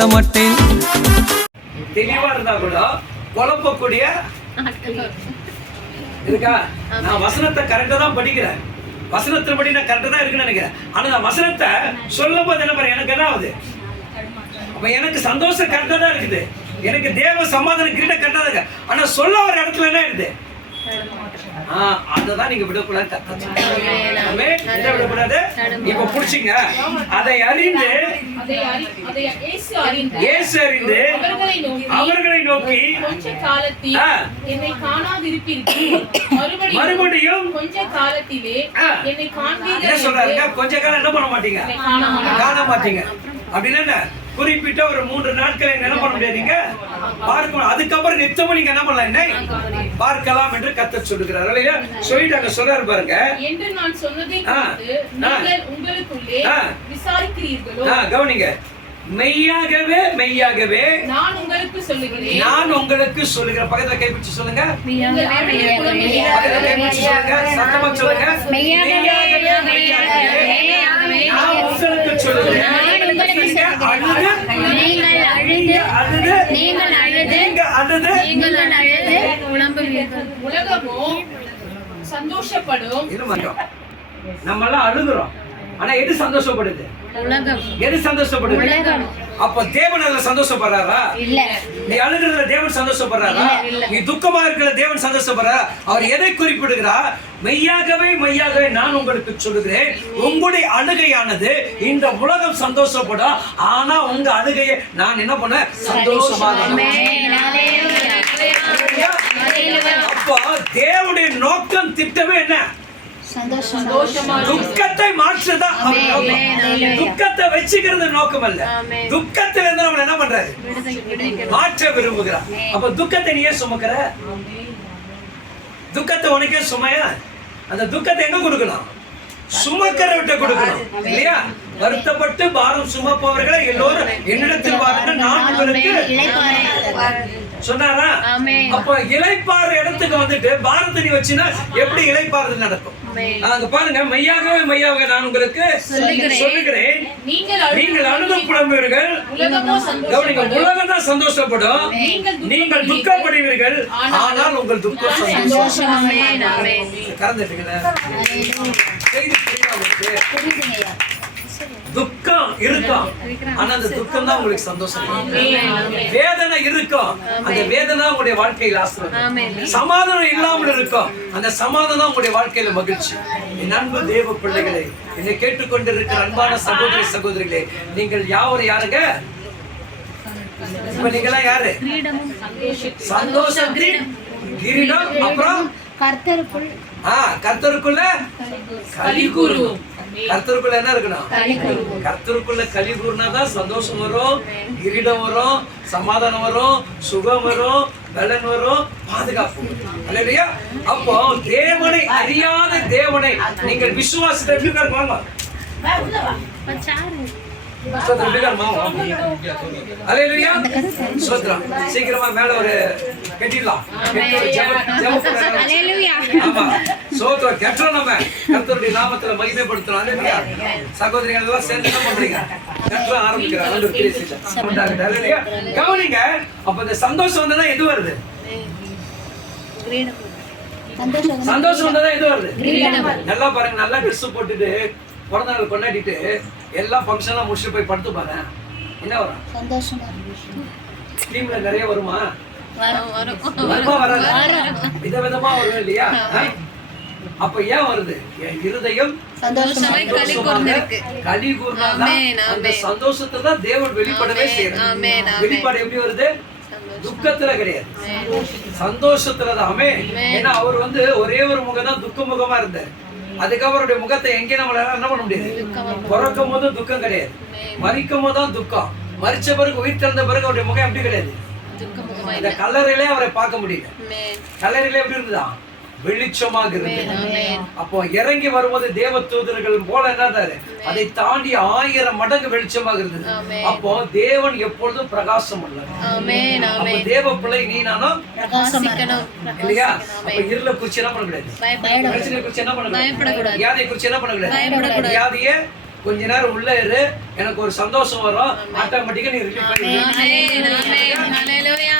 சொல்ல மாட்டேன். தெளிவா இருந்தா கூட குழப்பக்கூடிய இருக்கா. நான் வசனத்தை கரெக்டா தான் படிக்கிறேன், வசனத்தின்படி நான் கரெக்டா தான் இருக்குன்னு நினைக்கிறேன். ஆனா நான் வசனத்தை சொல்லும் போது என்ன பண்ண எனக்கு என்ன ஆகுது? அப்ப எனக்கு சந்தோஷம் கரெக்டா தான் இருக்குது, எனக்கு தேவ சமாதான கிரீட கரெக்டா இருக்கு. ஆனா சொல்ல ஒரு இடத்துல என்ன இருக்குது? அததான் நீங்க விடக்கூடாது. விடக்கூடாது. இப்ப புடிச்சிங்க. அதை அறிந்து இயேசு அறிந்து அவர்களை நோக்கி மறுபடியும் கொஞ்ச காலத்திலே என்னை காண்பீர்கள் சொல்றாருங்க. கொஞ்ச காலம் என்ன பண்ண மாட்டீங்க? காண மாட்டீங்க. அப்படின்னு என்ன? குறிப்பிட்ட ஒரு 3 நாட்களை என்ன பண்ண முடியாது, நீங்க பார்க்கணும். அதுக்கப்புறம் நித்தமும் நீங்க என்ன பண்ணலாம், என்ன பார்க்கலாம் என்று கர்த்தர் சொல்லுகிறார். இல்லையா? சொல்லிட்டாங்க, சொல்றாரு பாருங்க. என்று நான் சொன்னதை கேட்டு நீங்கள் உங்களுக்குள்ளே விசாரிக்கிறீர்களோ? கவனிங்க. மெய்யாகவே மெய்யாகவே நான் உங்களுக்கு சொல்லுகிறேன், நான் உங்களுக்கு சொல்லுகிறேன். பக்கத்துல கைப்பிடிச்சு சொல்லுங்க, சத்தமா சொல்லுங்க. மெய்யாகவே மெய்யாகவே நான் உங்களுக்கு சொல்லுகிறேன். உலகமோ சந்தோஷப்படும். நம்ம எல்லாம் அழுகுறோம், ஆனா எது சந்தோஷப்படுது? எது சந்தோஷப்படுது? அப்ப தேவன் அதுல சந்தோஷப்படுறாரா? நீ அழுகிறதுல தேவன் சந்தோஷப்படுறாரா? நீ துக்கமா இருக்கிற தேவன் சந்தோஷப்படுறாரா? அவர் எதை குறிப்பிடுகிறார்? மெய்யாகவே மெய்யாகவே நான் உங்களுக்கு சொல்லுகிறேன், உங்களுடைய அழுகையானது இந்த உலகம் சந்தோஷப்படும், ஆனா உங்க அழுகையை நான் என்ன பண்ண சந்தோஷமாக. அப்போ தேவனுடைய நோக்கம் திட்டமே என்ன? துக்கத்தை மாற்றுதான். துக்கத்தை வச்சுக்கிறது நோக்கம் அல்ல. துக்கத்துல இருந்து நம்ம என்ன பண்றாரு? மாற்ற விரும்புகிறார். அப்ப துக்கத்தை நீ ஏன் சுமக்கிற? துக்கத்தை உனக்கே சுமையா? அந்த துக்கத்தை எங்க கொடுக்கணும்? சுமக்கிறவர்கிட்ட கொடுக்கணும், இல்லையா? வருத்தப்பட்டு பாரம் சுமப்பவர்களை எல்லோரும் என்னிடத்தில் வாருங்கள், நான் உங்களுக்கு சொன்னாரா? அப்ப இளைப்பாறு இடத்துக்கு வந்துட்டு பாரத்தை நீ வச்சுனா எப்படி இளைப்பாறுதல் நடக்கும்? அங்க பாருங்க, மெய்யாகவே மெய்யாகவே நான் உங்களுக்கு சொல்லுகிறேன், நீங்கள் அழுது புலம்புவீர்கள், உலகம் தான் சந்தோஷப்படும், நீங்கள் துக்கப்படுவீர்கள், ஆனால் உங்கள் துக்கம் சந்தோஷம். கறந்துட்டீங்களா? துக்கம் இருக்கும், ஆனா அந்த துக்கம் தான் உங்களுக்கு சந்தோஷம். வேதனை இருக்கும், அந்த வேதனை உங்களுடைய வாழ்க்கையில் ஆசீர்வாதம். சமாதானம் இல்லாமல் இருக்கும், அந்த சமாதானம் உங்களுடைய வாழ்க்கையில மகிழ்ச்சி. என் அன்பு தேவ பிள்ளைகளே, என்னை கேட்டுக்கொண்டிருக்கிற அன்பான சகோதரி சகோதரிகளே, நீங்கள் யாருங்க? இப்ப நீங்க எல்லாம் யாரு? சந்தோஷத்தின் கிரீடம். அப்புறம் கர்த்தருக்குள்ள களி கூறும். கர்த்தருக்குள்ள என்ன இருக்கணும்? கர்த்தருக்குள்ள களி கூறினாதான் சந்தோஷம் வரும், கிரீடம் வரும், சமாதானம் வரும், சுகம் வரும், பலன் வரும், பாதுகாப்பு. இல்லையா? அப்போ தேவனை அறியாத தேவனை நீங்கள் விசுவாசத்தை எப்படி வாங்க சீக்கிரமா மேல ஒரு கட்டிடலாம். நம்ம கர்த்தருடைய நாமத்துல மகிமைப்படுத்தலாம். சகோதரிகள் எல்லாம் சேர்ந்து என்ன பண்றீங்க? கவனிங்க. அப்ப இந்த சந்தோஷம் வந்தா எது வருது? சந்தோஷம் வந்தா எது வருது? நல்லா பாருங்க, நல்லா ட்ரெஸ் போட்டுட்டு பிறந்த நாள் கொண்டாடிட்டு எல்லா ஃபங்க்ஷன்லாம் முடிச்சுட்டு போய் படுத்து பாரு, என்ன வரும்? சந்தோஷமா. டீம்ல நிறைய வருமா? விதவிதமா வரும், இல்லையா? அப்ப ஏன் வருது? என் இருதயம் களி கூர்ந்தாதான் அந்த சந்தோஷத்தை தான் தேவன் வெளிப்படவே செய்யறார். வெளிப்பாடு எப்படி வருது? துக்கத்துல கிடையாது, சந்தோஷத்துலதான். ஏன்னா அவர் ஒரே ஒரு முகம் தான் துக்க முகமா இருந்தார். அதுக்கப்புறம் அவருடைய முகத்தை எங்கே நம்மளால என்ன பண்ண முடியாது? பிறக்கும் போது துக்கம் கிடையாது, மரிக்கும் போதுதான் துக்கம். மரிச்ச பிறகு உயிர் திறந்த பிறகு அவருடைய முகம் எப்படி கிடையாது? இந்த கல்லறையிலே அவரை பார்க்க முடியல. கல்லறையிலே எப்படி இருந்துதான்? வெளிச்சமாக இருந்தது. அப்போ இறங்கி வரும்போது தேவ தூதர்கள் போல என்னதாரு? அதை தாண்டி 1000 மடங்கு வெளிச்சமாக இருந்தது. அப்போ தேவன் எப்பொழுதும் பிரகாசம் உள்ளவர். தேவ பிள்ளை நீ நானும் இல்லையா? அப்ப இருளை குறிச்சு என்ன பண்ணக்கூடாது? பிரச்சனை குறிச்சு என்ன பண்ணக்கூடாது? வியாதியை குறிச்சு என்ன பண்ணக்கூடாது? வியாதியை கொஞ்ச நேரம் உள்ள இரு, எனக்கு ஒரு சந்தோஷம் வரும், ஆட்டோமேட்டிக்கா நீ ரிலீஃப் ஆமென். ஆமென். ஹல்லேலூயா.